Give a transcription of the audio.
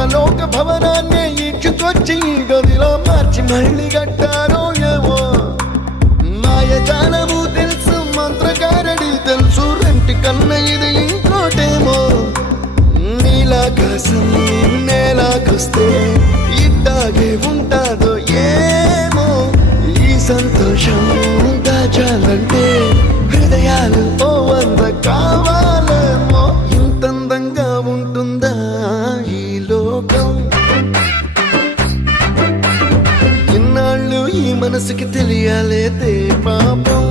పరలోక భవనాన్ని ఈడ్చుకొచ్చి గదిలో మార్చి మళ్ళీ కట్టారో ఏమో మాయజాలము తెలుసు మంత్రగారడి తెలుసు రెంటి కన్న ఇది ఇంకోటేమో నీలాకాశం నేలాకొస్తే ఇట్టాగే ఉంటాదో ఏమో ఈ సంతోషం దాచాలంటే హృదయాలు ఓ వంద కావాలేమో ఇంతందంగా ఉంటుందా ఈ లోకం ఇన్నాళ్ళు ఈ మనసుకి తెలియాలేదే పాపం